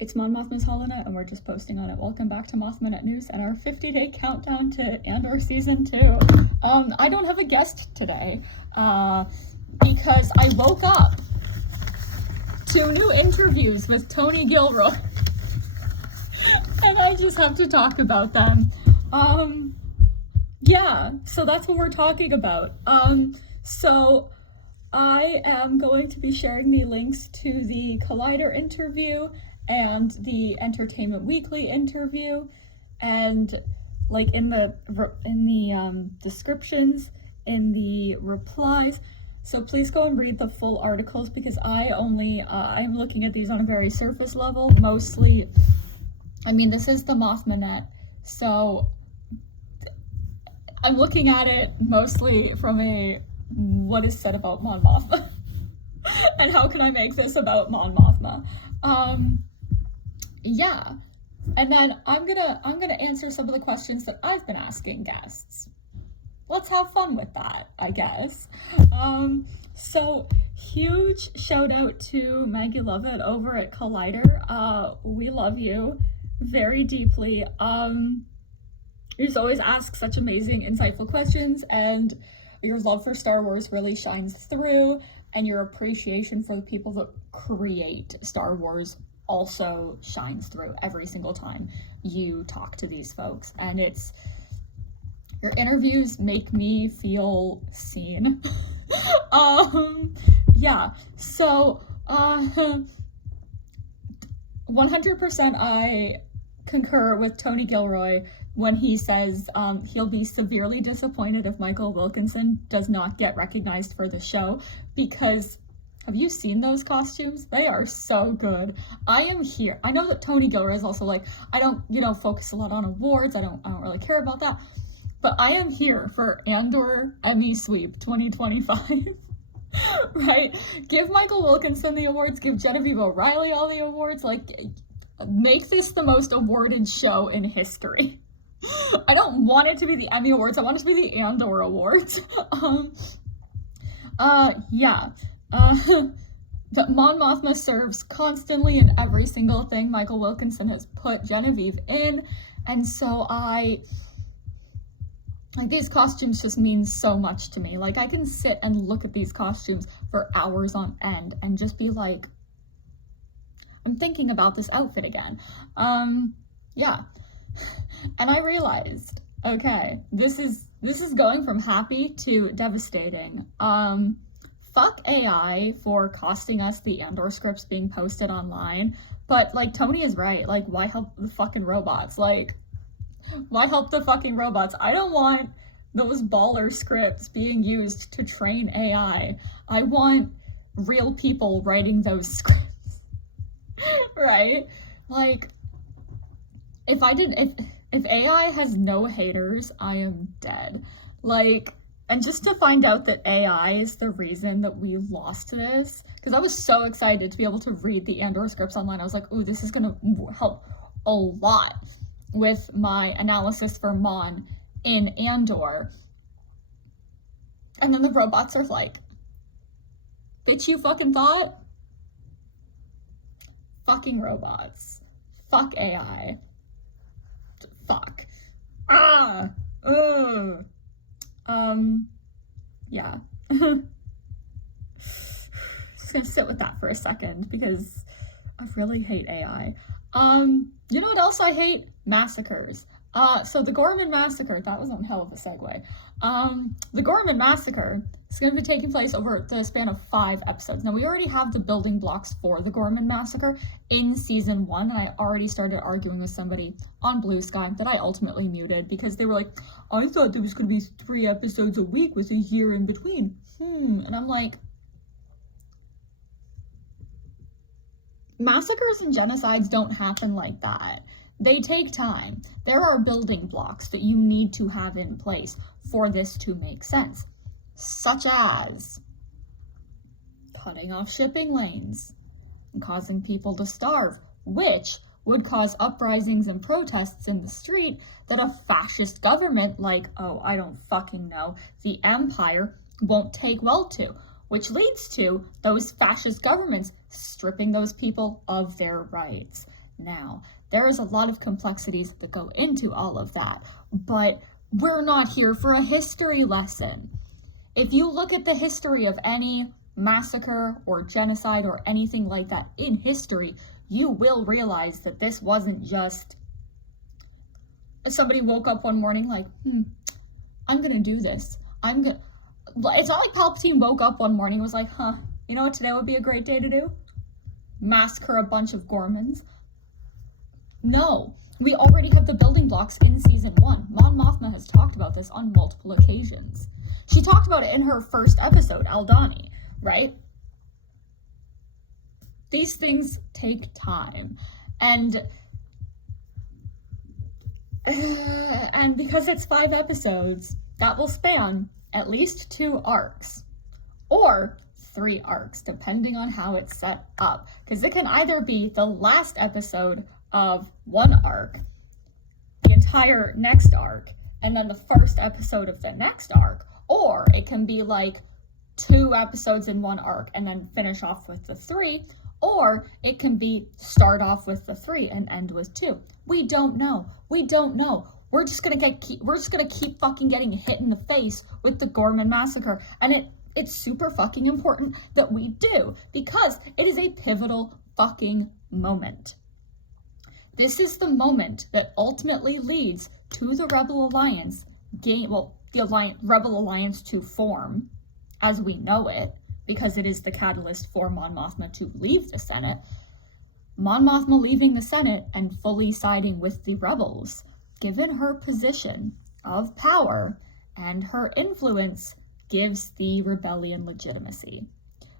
It's Mon Mothma's Holonet, and we're just posting on it. Welcome back to Mothmanet News and our 50-day countdown to Andor Season 2. I don't have a guest today, because I woke up to new interviews with Tony Gilroy, and I just have to talk about them. Yeah, so that's what we're talking about. So I am going to be sharing the links to the Collider interview and the Entertainment Weekly interview, and like in the descriptions, in the replies. So please go and read the full articles, because I'm looking at these on a very surface level, mostly. I mean, this is the Mothmanet, so I'm looking at it mostly from a what is said about Mon Mothma and how can I make this about Mon Mothma. Yeah, and then I'm gonna answer some of the questions that I've been asking guests. Let's have fun with that, I guess. So huge shout out to Maggie Lovett over at Collider. We love you very deeply. You just always ask such amazing, insightful questions, and your love for Star Wars really shines through, and your appreciation for the people that create Star Wars also shines through every single time you talk to these folks. And your interviews make me feel seen. Yeah, so 100% I concur with Tony Gilroy when he says he'll be severely disappointed if Michael Wilkinson does not get recognized for the show, because have you seen those costumes? They are so good. I am here. I know that Tony Gilroy is also like, I don't, focus a lot on awards. I don't really care about that. But I am here for Andor Emmy Sweep 2025. Right? Give Michael Wilkinson the awards. Give Genevieve O'Reilly all the awards. Like, make this the most awarded show in history. I don't want it to be the Emmy Awards. I want it to be the Andor Awards. Yeah. That Mon Mothma serves constantly in every single thing Michael Wilkinson has put Genevieve in, and so these costumes just mean so much to me. Like, I can sit and look at these costumes for hours on end and just be like, I'm thinking about this outfit again. Yeah. And I realized, okay, this is going from happy to devastating. Fuck AI for costing us the Andor scripts being posted online. But, like, Tony is right. Like, why help the fucking robots? Like, why help the fucking robots? I don't want those baller scripts being used to train AI. I want real people writing those scripts. Right? Like, if AI has no haters, I am dead. Like, and just to find out that AI is the reason that we lost this, because I was so excited to be able to read the Andor scripts online. I was like, ooh, this is gonna help a lot with my analysis for Mon in Andor. And then the robots are like, bitch, you fucking thought? Fucking robots. Fuck AI. Fuck. Ah! Ugh. Yeah. Just gonna sit with that for a second, because I really hate AI. You know what else I hate? Massacres. So the Gorman Massacre, that was one hell of a segue. The Gorman Massacre is going to be taking place over the span of 5 episodes. Now, we already have the building blocks for the Gorman Massacre in season 1, and I already started arguing with somebody on Blue Sky that I ultimately muted, because they were like, I thought there was going to be 3 episodes a week with a year in between. And I'm like, massacres and genocides don't happen like that. They take time. There are building blocks that you need to have in place for this to make sense, such as cutting off shipping lanes and causing people to starve, which would cause uprisings and protests in the street that a fascist government like, I don't fucking know, the Empire won't take well to, which leads to those fascist governments stripping those people of their rights. now. There is a lot of complexities that go into all of that, but we're not here for a history lesson. If you look at the history of any massacre or genocide or anything like that in history, you will realize that this wasn't just somebody woke up one morning like, I'm gonna do this. It's not like Palpatine woke up one morning and was like, you know what today would be a great day to do? Massacre a bunch of Gormans. No, we already have the building blocks in season 1. Mon Mothma has talked about this on multiple occasions. She talked about it in her first episode, Aldhani, right? These things take time. And because it's 5 episodes, that will span at least 2 arcs. Or 3 arcs, depending on how it's set up. Because it can either be the last episode of one arc, the entire next arc, and then the first episode of the next arc, or it can be like 2 episodes in one arc and then finish off with the 3, or it can be start off with the 3 and end with 2. We don't know. We're just gonna keep fucking getting hit in the face with the Gorman massacre, and it's super fucking important that we do, because it is a pivotal fucking moment. This is the moment that ultimately leads to the Rebel Alliance Rebel Alliance to form as we know it, because it is the catalyst for Mon Mothma to leave the Senate. Mon Mothma leaving the Senate and fully siding with the rebels, given her position of power and her influence, gives the rebellion legitimacy,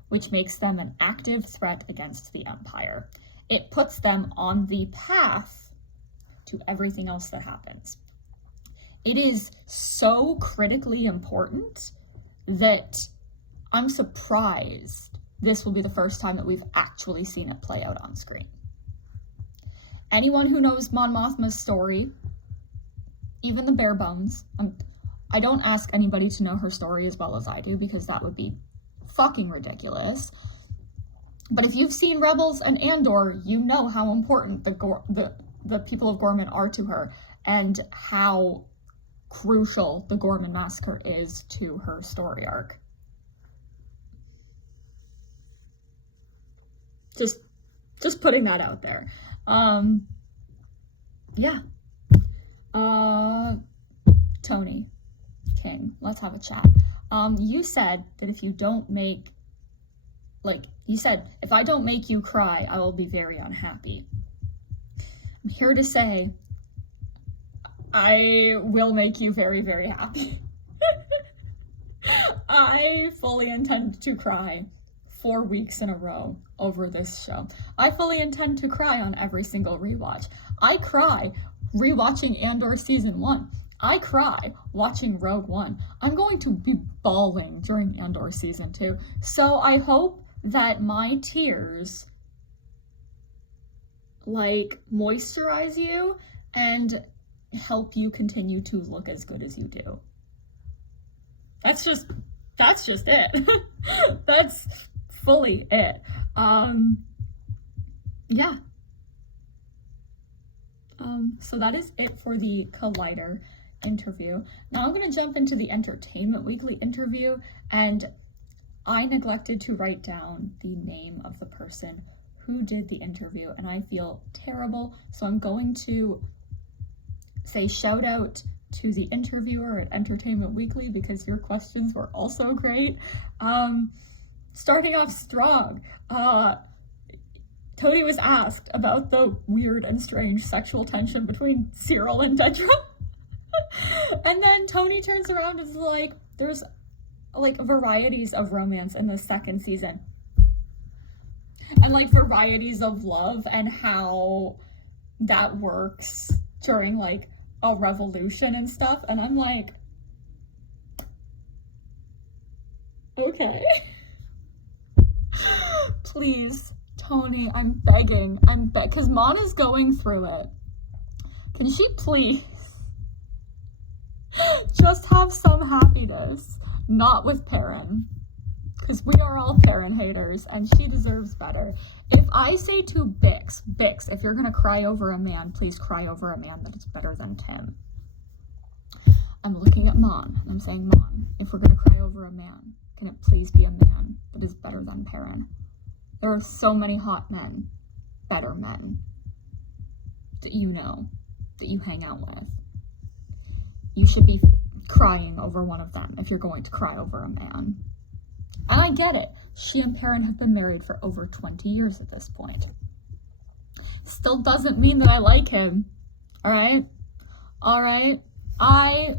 which makes them an active threat against the Empire. It puts them on the path to everything else that happens. It is so critically important that I'm surprised this will be the first time that we've actually seen it play out on screen. Anyone who knows Mon Mothma's story, even the bare bones, I don't ask anybody to know her story as well as I do, because that would be fucking ridiculous. But if you've seen Rebels and Andor, you know how important the people of Gorman are to her, and how crucial the Gorman massacre is to her story arc. Just putting that out there. Yeah. Tony King, let's have a chat. You said that if I don't make you cry, I will be very unhappy. I'm here to say, I will make you very, very happy. I fully intend to cry 4 weeks in a row over this show. I fully intend to cry on every single rewatch. I cry rewatching Andor season 1. I cry watching Rogue One. I'm going to be bawling during Andor season 2. So I hope that my tears moisturize you and help you continue to look as good as you do. That's just it. That's fully it. Yeah. So that is it for the Collider interview. Now I'm going to jump into the Entertainment Weekly interview, and I neglected to write down the name of the person who did the interview, and I feel terrible. So I'm going to say shout out to the interviewer at Entertainment Weekly, because your questions were also great. Starting off strong, Tony was asked about the weird and strange sexual tension between Cyril and Dedra. And then Tony turns around and is like, there's varieties of romance in the 2nd season. And varieties of love, and how that works during a revolution and stuff. And I'm like, okay. Please, Tony, I'm begging, because Mon is going through it. Can she please just have some happiness? Not with Perrin. because we are all Perrin haters, and she deserves better. If I say to Bix, if you're gonna cry over a man, please cry over a man that is better than Tim. I'm looking at Mon, and I'm saying, Mon, if we're gonna cry over a man, can it please be a man that is better than Perrin? There are so many hot men, better men, that you know, that you hang out with. You should be crying over one of them if you're going to cry over a man. And I get it. She and Perrin have been married for over 20 years at this point. Still doesn't mean that I like him. All right? I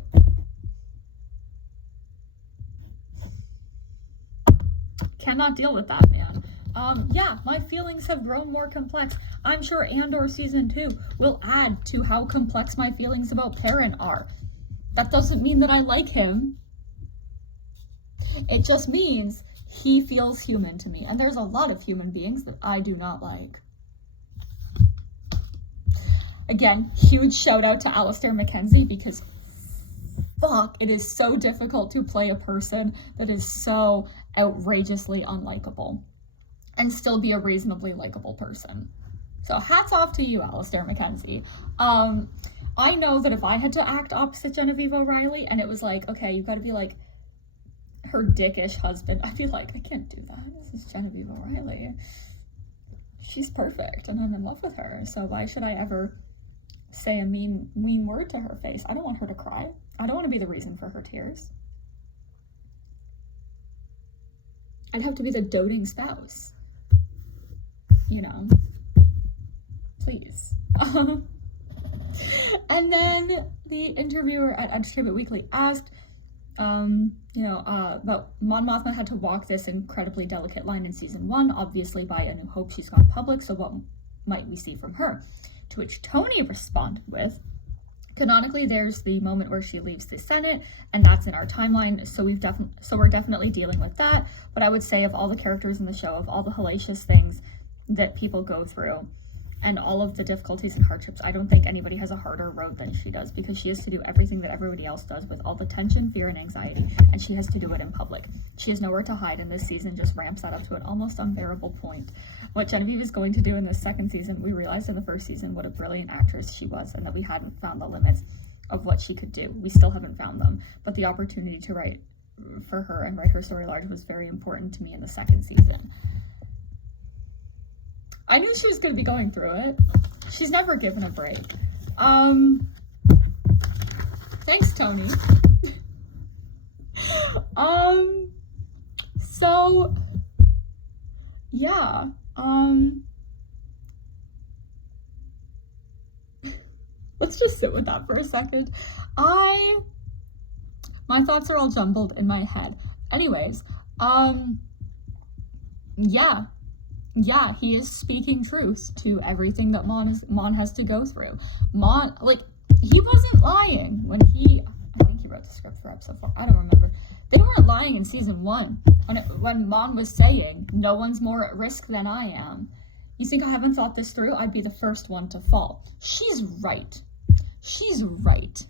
cannot deal with that man. Yeah, my feelings have grown more complex. I'm sure Andor season 2 will add to how complex my feelings about Perrin are. That doesn't mean that I like him. It just means he feels human to me. And there's a lot of human beings that I do not like. Again, huge shout out to Alistair Mackenzie, because fuck, it is so difficult to play a person that is so outrageously unlikable and still be a reasonably likable person. So hats off to you, Alistair Mackenzie. I know that if I had to act opposite Genevieve O'Reilly and it was like, okay, you've got to be like her dickish husband, I'd be like, I can't do that. This is Genevieve O'Reilly. She's perfect and I'm in love with her. So why should I ever say a mean word to her face? I don't want her to cry. I don't want to be the reason for her tears. I'd have to be the doting spouse. You know, please. And then the interviewer at Entertainment Weekly asked, about Mon Mothma had to walk this incredibly delicate line in season 1, obviously by A New Hope she's gone public, so what might we see from her? To which Tony responded with, canonically there's the moment where she leaves the Senate, and that's in our timeline, so we're definitely dealing with that. But I would say of all the characters in the show, of all the hellacious things that people go through, and all of the difficulties and hardships, I don't think anybody has a harder road than she does, because she has to do everything that everybody else does with all the tension, fear, and anxiety, and she has to do it in public. She has nowhere to hide, and this season just ramps that up to an almost unbearable point. What Genevieve is going to do in this second season, we realized in the first season what a brilliant actress she was, and that we hadn't found the limits of what she could do. We still haven't found them, but the opportunity to write for her and write her story large was very important to me in the second season. I knew she was going to be going through it. She's never given a break. Thanks, Tony. So, yeah. Let's just sit with that for a second. My thoughts are all jumbled in my head. Anyways, yeah, he is speaking truth to everything that Mon has to go through. Mon, he wasn't lying when I think he wrote the script for episode 4. I don't remember. They weren't lying in season 1 when Mon was saying, no one's more at risk than I am. You think I haven't thought this through? I'd be the first one to fall. She's right. She's right.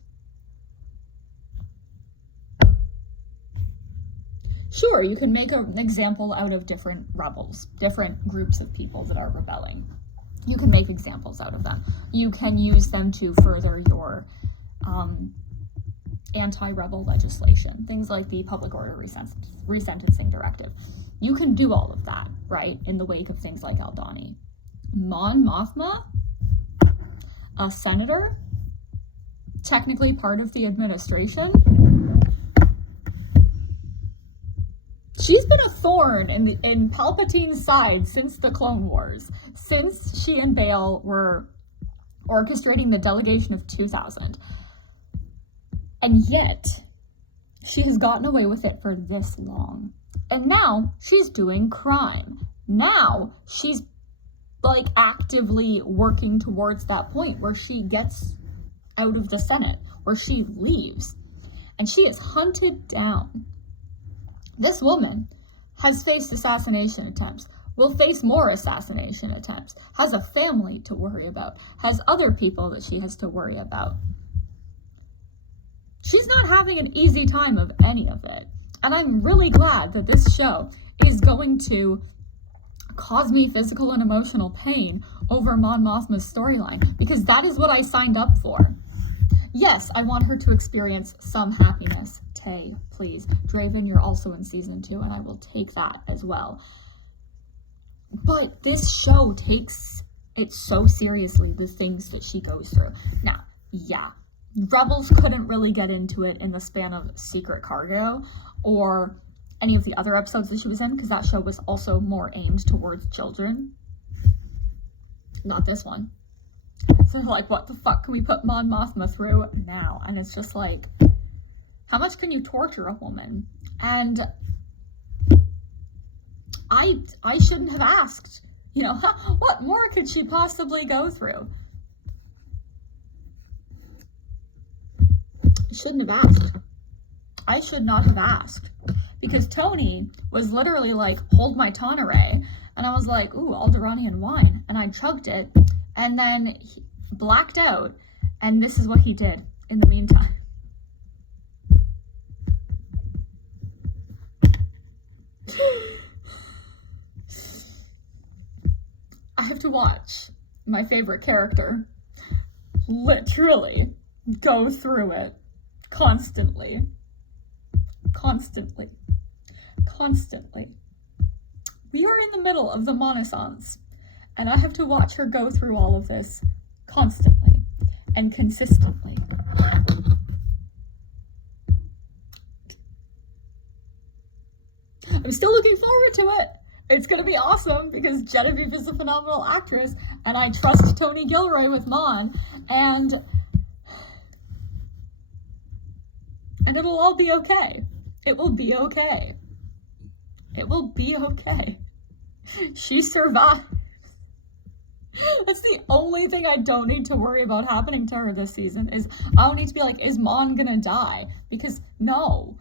Sure, you can make an example out of different rebels, different groups of people that are rebelling. You can make examples out of them. You can use them to further your anti-rebel legislation, things like the public order resentencing directive. You can do all of that, right, in the wake of things like Aldhani. Mon Mothma, a senator, technically part of the administration, she's been a thorn in Palpatine's side since the Clone Wars, since she and Bail were orchestrating the delegation of 2000. And yet, she has gotten away with it for this long. And now, she's doing crime. Now, she's, actively working towards that point where she gets out of the Senate, where she leaves. And she is hunted down. This woman has faced assassination attempts, will face more assassination attempts, has a family to worry about, has other people that she has to worry about. She's not having an easy time of any of it. And I'm really glad that this show is going to cause me physical and emotional pain over Mon Mothma's storyline, because that is what I signed up for. Yes, I want her to experience some happiness. Tay, please. Draven, you're also in season 2, and I will take that as well. But this show takes it so seriously, the things that she goes through. Now, yeah, Rebels couldn't really get into it in the span of Secret Cargo or any of the other episodes that she was in, because that show was also more aimed towards children. Not this one. So like, what the fuck can we put Mon Mothma through now? And it's just like, how much can you torture a woman? And I shouldn't have asked, you know, what more could she possibly go through? I shouldn't have asked. I should not have asked. Because Tony was literally like, hold my Tonneray. And I was like, ooh, Alderaanian wine. And I chugged it. And then he blacked out. And this is what he did in the meantime. I have to watch my favorite character literally go through it constantly. We are in the middle of the Renaissance, and I have to watch her go through all of this constantly and consistently. I'm still looking forward to it. It's going to be awesome because Genevieve is a phenomenal actress, and I trust Tony Gilroy with Mon, and it'll all be okay. It will be okay. It will be okay. She survived. That's the only thing I don't need to worry about happening to her this season, is I don't need to be like, is Mon gonna die? Because no.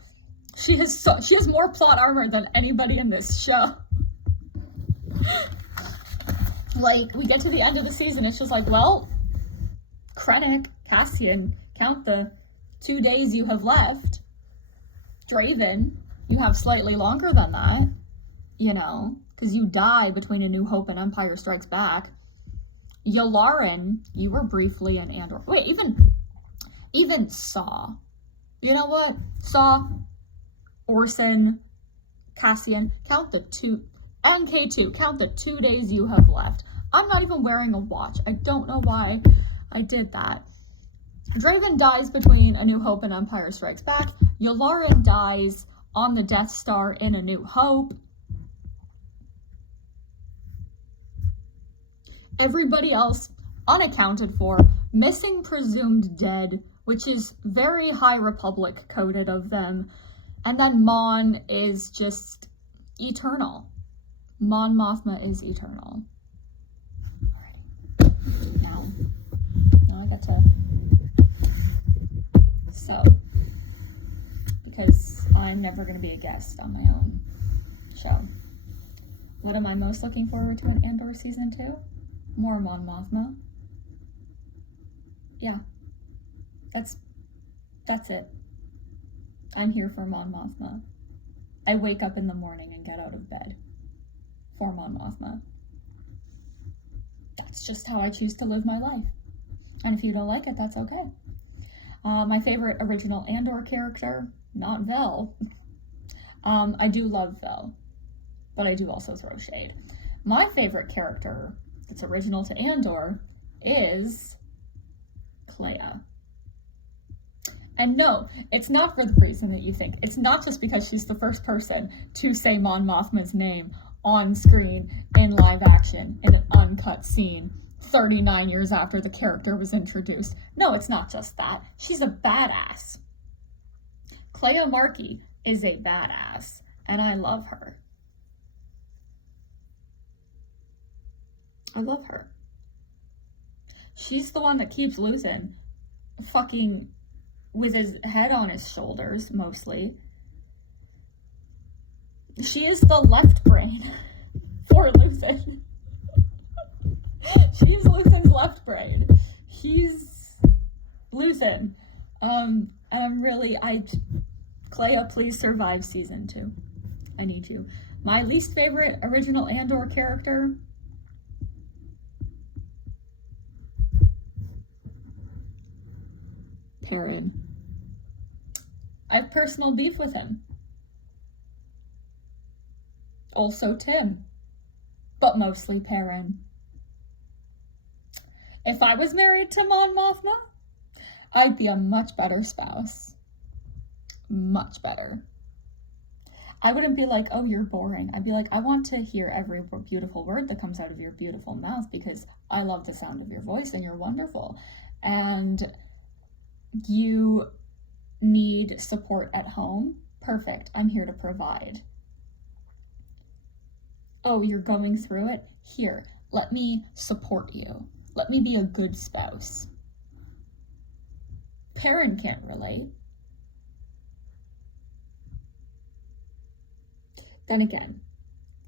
She has more plot armor than anybody in this show. Like, we get to the end of the season, it's just like, well, Krennic, Cassian, count the 2 days you have left. Draven, you have slightly longer than that, you know, because you die between A New Hope and Empire Strikes Back. Yularen, you were briefly in Andor. Wait, even Saw. You know what? Saw, Orson, Cassian, count the 2, and K2, count the 2 days you have left. I'm not even wearing a watch. I don't know why I did that. Draven dies between A New Hope and Empire Strikes Back. Yularen dies on the Death Star in A New Hope. Everybody else unaccounted for, missing, presumed dead, which is very High Republic coded of them. And then Mon is just eternal. Mon Mothma is eternal. Alrighty. Now I got to... So, because I'm never going to be a guest on my own show. What am I most looking forward to in Andor Season 2? More Mon Mothma. Yeah. That's it. I'm here for Mon Mothma. I wake up in the morning and get out of bed for Mon Mothma. That's just how I choose to live my life. And if you don't like it, that's okay. My favorite original Andor character, not Vel. I do love Vel, but I do also throw shade. My favorite character that's original to Andor is Kleya. And no, it's not for the reason that you think. It's not just because she's the first person to say Mon Mothma's name on screen in live action in an uncut scene 39 years after the character was introduced. No, it's not just that. She's a badass. Kleya Markey is a badass, and I love her. I love her. She's the one that keeps Luthen fucking with his head on his shoulders, mostly. She is the left brain for Luthen. She's Luthen's left brain. He's Luthen. And I'm really, Kleya, please survive season 2. I need you. My least favorite original Andor character? Perrin. I have personal beef with him. Also Tim, but mostly Perrin. If I was married to Mon Mothma, I'd be a much better spouse. Much better. I wouldn't be like, oh, you're boring. I'd be like, I want to hear every beautiful word that comes out of your beautiful mouth because I love the sound of your voice and you're wonderful. And you need support at home? Perfect. I'm here to provide. Oh, you're going through it? Here, let me support you. Let me be a good spouse. Perrin can't relate. Then again,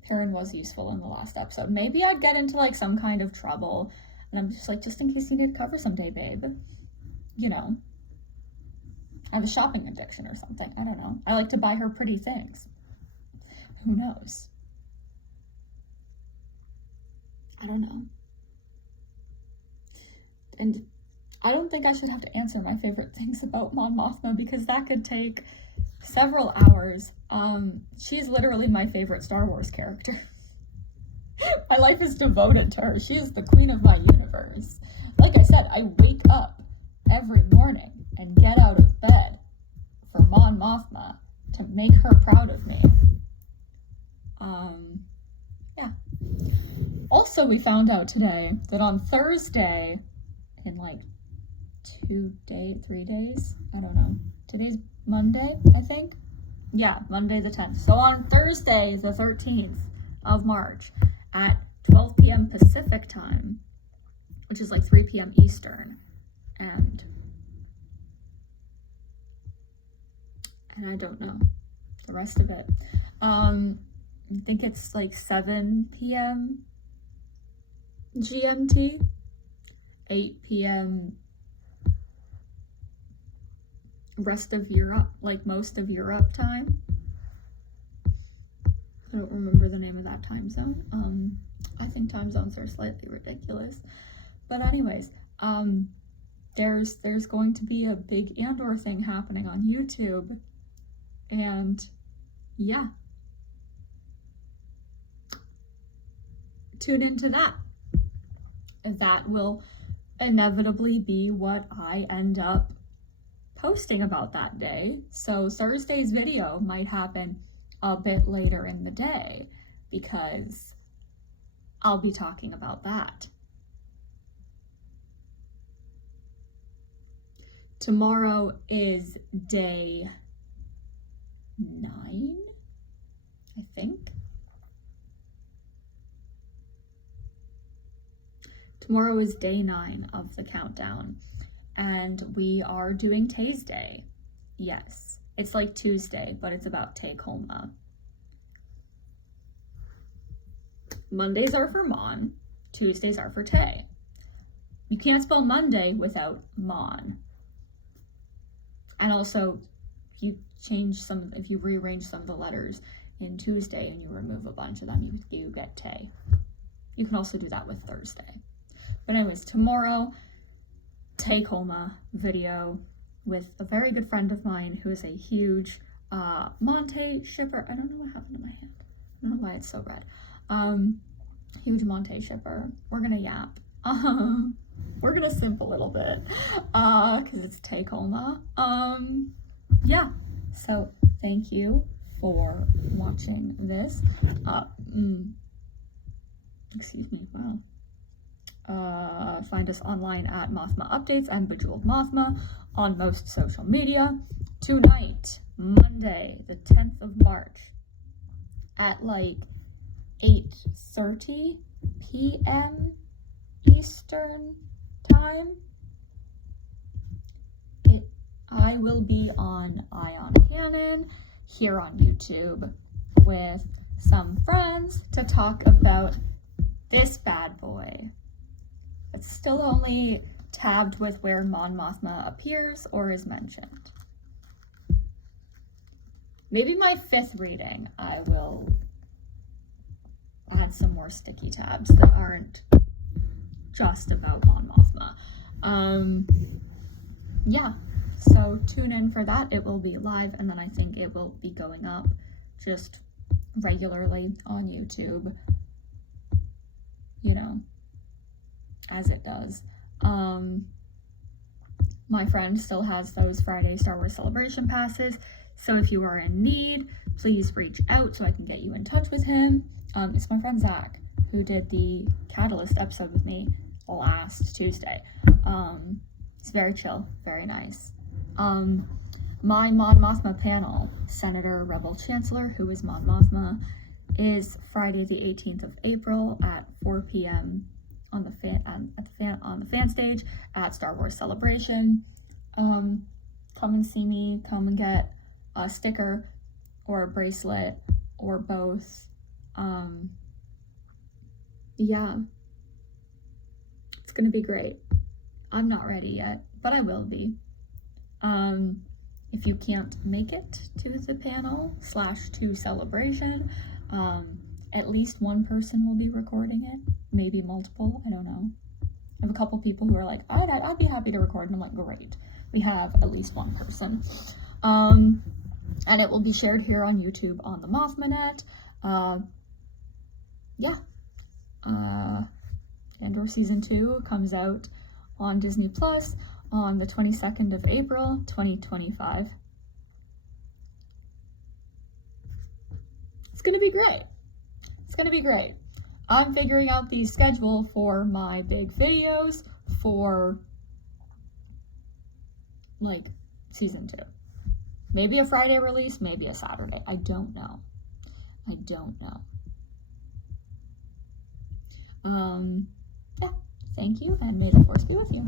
Perrin was useful in the last episode. Maybe I'd get into like some kind of trouble. And I'm just like, just in case you need to cover someday, babe. You know, I have a shopping addiction or something. I don't know. I like to buy her pretty things. Who knows? I don't know. And I don't think I should have to answer my favorite things about Mon Mothma because that could take several hours. She's literally my favorite Star Wars character. My life is devoted to her. She is the queen of my universe. Like I said, I wake up every morning and get out of bed for Mon Mothma to make her proud of me. Yeah. Also, we found out today that on Thursday, in like 3 days, I don't know. Today's Monday, I think. Yeah, Monday the 10th. So on Thursday, the 13th of March at 12 p.m. Pacific time, which is like 3 p.m. Eastern, and I don't know the rest of it. I think it's like 7 p.m. GMT, 8 p.m. rest of Europe, like most of Europe time. I don't remember the name of that time zone. I think time zones are slightly ridiculous. But anyways, there's going to be a big Andor thing happening on YouTube. And yeah. Tune into that. That will inevitably be what I end up posting about that day. So Thursday's video might happen a bit later in the day because I'll be talking about that. Tomorrow is day 9, I think. Tomorrow is day 9 of the countdown, and we are doing Tay's Day. Yes, it's like Tuesday, but it's about Tay-Kolma. Mondays are for Mon, Tuesdays are for Tay. You can't spell Monday without Mon. And also, if you rearrange some of the letters in Tuesday and you remove a bunch of them, you get Tay. You can also do that with Thursday. But anyways, tomorrow, Tay-Kolma video with a very good friend of mine who is a huge Monte shipper. I don't know what happened to my hand. I don't know why it's so red. Huge Monte shipper. We're gonna yap. We're gonna simp a little bit because it's Tay-Kolma. Yeah. So thank you for watching this. Excuse me. Wow. Find us online at Mothma Updates and Bejeweled Mothma on most social media. Tonight, Monday, the 10th of March, at like 8:30 p.m. Eastern time, I will be on Ion Cannon here on YouTube with some friends to talk about this bad boy. It's still only tabbed with where Mon Mothma appears or is mentioned. Maybe my 5th reading I will add some more sticky tabs that aren't just about Mon Mothma. Yeah, so tune in for that. It will be live, and then I think it will be going up just regularly on YouTube, you know, as it does. My friend still has those Friday Star Wars Celebration passes, so if you are in need, please reach out so I can get you in touch with him. It's my friend Zach, who did the Catalyst episode with me last Tuesday. It's very chill, very nice. My Mon Mothma panel, Senator Rebel Chancellor, who is Mon Mothma, is Friday the 18th of April at 4 p.m. on the fan stage at Star Wars Celebration. Come and see me. Come and get a sticker or a bracelet or both. Yeah, it's gonna be great. I'm not ready yet, but I will be. If you can't make it to the panel / to celebration, at least one person will be recording it, maybe multiple, I don't know. I have a couple people who are like, I'd be happy to record, and I'm like, great. We have at least one person. And it will be shared here on YouTube on the Mothmanet. Yeah. Andor Season 2 comes out on Disney Plus on the 22nd of April, 2025. It's gonna be great. It's gonna be great. I'm figuring out the schedule for my big videos for, like, Season 2. Maybe a Friday release, maybe a Saturday. I don't know. Yeah, thank you, and may the Force be with you.